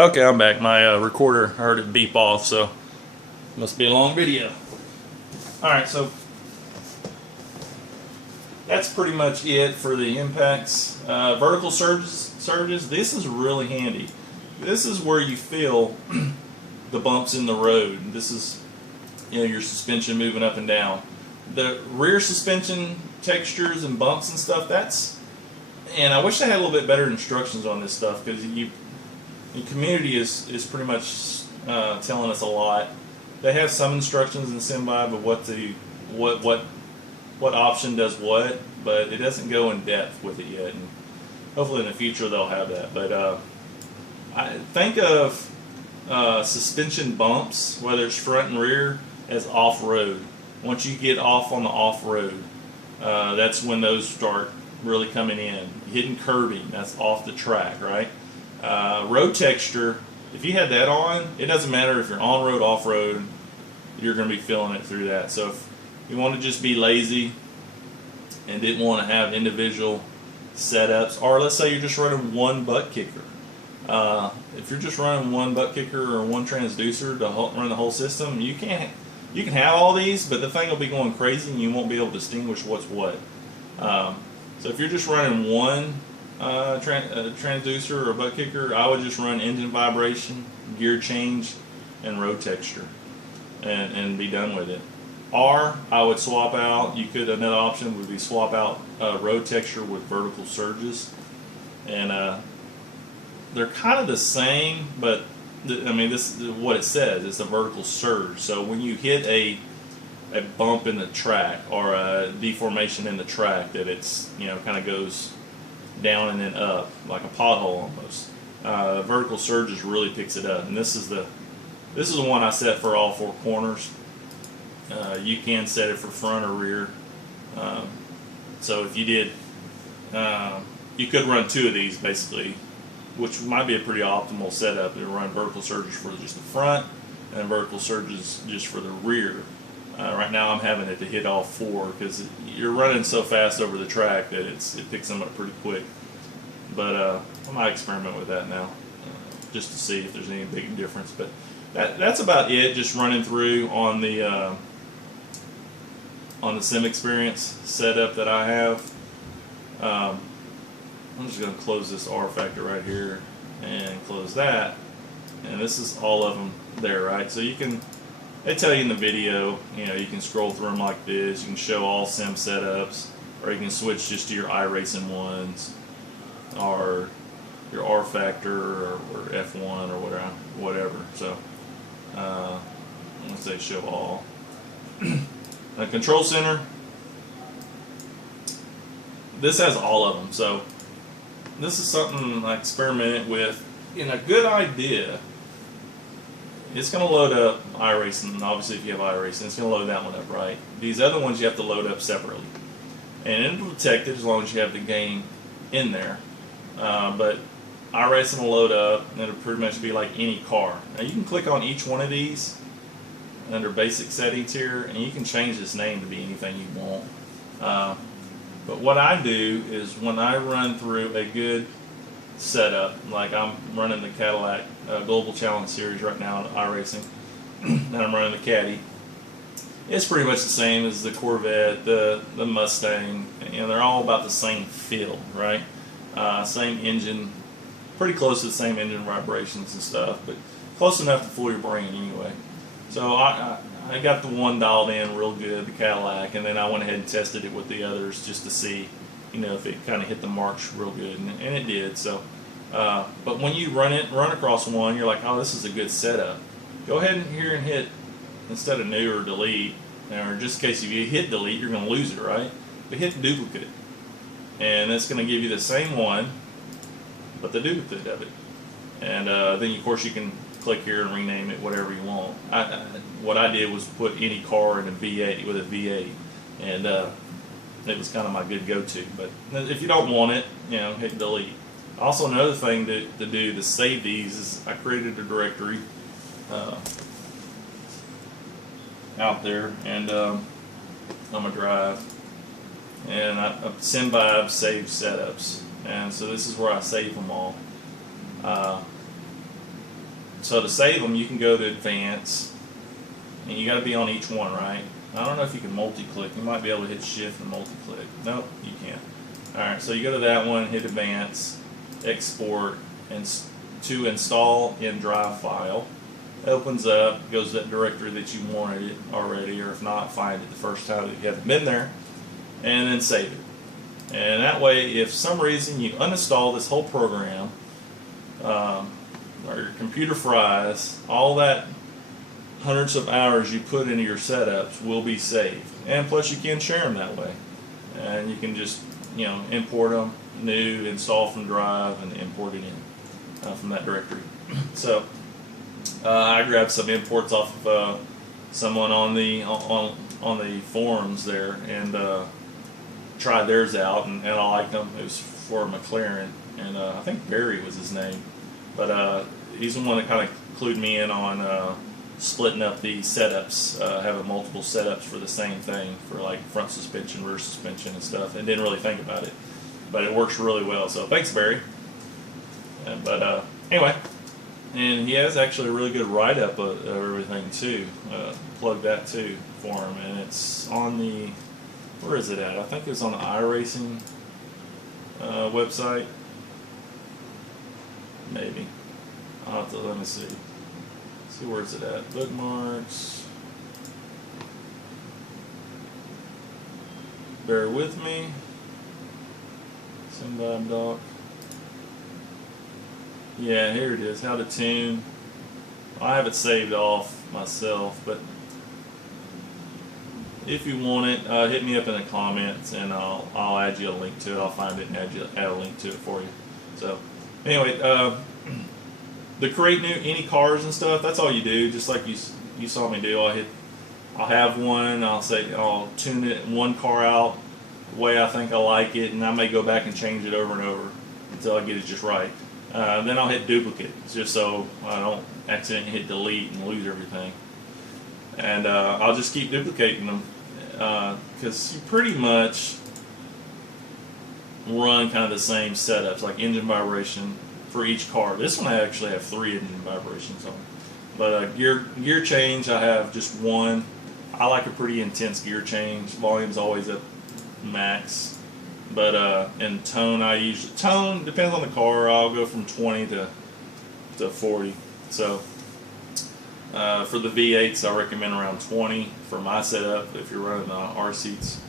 Okay, I'm back. My recorder, I heard it beep off, so must be a long video. Alright, so that's pretty much it for the impacts. Vertical surges, this is really handy. This is where you feel the bumps in the road. This is, your suspension moving up and down. The rear suspension textures and bumps and stuff, and I wish they had a little bit better instructions on this stuff, because the community is pretty much telling us a lot. They have some instructions in SimVibe of what option does what, but it doesn't go in depth with it yet. And hopefully in the future they'll have that. But I think of suspension bumps, whether it's front and rear, as off-road. Once you get off on the off-road, that's when those start really coming in. Hitting curbing, that's off the track, right? Road texture, if you had that on, it doesn't matter if you're on road, off road, you're going to be feeling it through that. So if you want to just be lazy and didn't want to have individual setups, or let's say you're just running one butt kicker. If you're just running one butt kicker or one transducer to run the whole system, you can have all these, but the thing will be going crazy and you won't be able to distinguish what's what. So if you're just running one transducer or butt kicker, I would just run engine vibration, gear change, and road texture, and be done with it. Or I would swap out. Another option would be swap out road texture with vertical surges, and they're kind of the same, but this is what it says. It's a vertical surge. So when you hit a bump in the track or a deformation in the track, that it's kind of goes down and then up like a pothole almost. Vertical surges really picks it up, and this is the one I set for all four corners. You can set it for front or rear. So if you did, you could run two of these basically, which might be a pretty optimal setup. You run vertical surges for just the front and vertical surges just for the rear. Right now I'm having it to hit all four because you're running so fast over the track that it picks them up pretty quick. But I might experiment with that now, just to see if there's any big difference. But that's about it. Just running through on the Sim Xperence setup that I have. I'm just going to close this R factor right here and close that, and this is all of them there, right? So they tell you in the video, you can scroll through them like this. You can show all sim setups, or you can switch just to your iRacing ones, or your R factor, or F1, or whatever. So let's say show all. The control center, this has all of them. So this is something I experimented with. A good idea. It's going to load up iRacing. Obviously, if you have iRacing, it's going to load that one up, right? These other ones you have to load up separately, and it'll detect it as long as you have the game in there. But iRacing will load up, and it'll pretty much be like any car. Now you can click on each one of these under basic settings here, and you can change this name to be anything you want. But what I do is when I run through a good setup, like I'm running the Cadillac Global Challenge Series right now in iRacing, and I'm running the Caddy. It's pretty much the same as the Corvette, the Mustang. They're all about the same feel, right? Same engine, pretty close to the same engine vibrations and stuff, but close enough to fool your brain anyway. So I got the one dialed in real good, the Cadillac, and then I went ahead and tested it with the others just to see, if it kind of hit the marks real good, and it did. So, but when you run across one, you're like, oh, this is a good setup. Go ahead and hit, instead of new or delete, or just in case if you hit delete, you're going to lose it, right? But hit duplicate, and it's going to give you the same one, but the duplicate of it. And then of course you can click here and rename it whatever you want. What I did was put any car in a V8 with a V8, and it was kind of my good go-to. But if you don't want it, hit delete. Also, another thing to do to save these is I created a directory out there, and on my drive, and SimVibe save setups, and so this is where I save them all. So to save them, you can go to Advanced, and you got to be on each one, right? I don't know if you can multi-click. You might be able to hit Shift and multi-click. Nope, you can't. All right, so you go to that one, hit Advanced, Export, and to install in drive file. It opens up, goes to that directory that you wanted it already, or if not, find it the first time that you haven't been there, and then save it. And that way, if for some reason you uninstall this whole program, or your computer fries, all that hundreds of hours you put into your setups will be saved. And plus you can share them that way. And you can just, import them, new, install from drive, and import it in from that directory. So I grabbed some imports off of someone on the forums there, and tried theirs out, and I liked them. It was for McLaren, and I think Barry was his name. But he's the one that kind of clued me in on splitting up the setups, having multiple setups for the same thing, for like front suspension, rear suspension, and stuff. And didn't really think about it, but it works really well. So thanks, Barry. But anyway, and he has actually a really good write-up of everything too. Plug that too for him, and it's on the, where is it at? I think it's on the iRacing website. Maybe. I'll have to, let me see. See, where's it at? Bookmarks. Bear with me. Send doc. Yeah, here it is. How to tune. I have it saved off myself, but if you want it, hit me up in the comments, and I'll add you a link to it. I'll find it and add a link to it for you. So anyway, the create new any cars and stuff, that's all you do, just like you saw me do. I'll have one, I'll tune it one car out the way I think I like it, and I may go back and change it over and over until I get it just right. Then I'll hit duplicate, just so I don't accidentally hit delete and lose everything. And I'll just keep duplicating them, because you pretty much run kind of the same setups, like engine vibration for each car. This one I actually have 3 engine vibrations on. But gear change, I have just one. I like a pretty intense gear change. Volume's always at max. But in tone, tone depends on the car. I'll go from 20 to 40. So for the V8s, I recommend around 20 for my setup if you're running the R seats.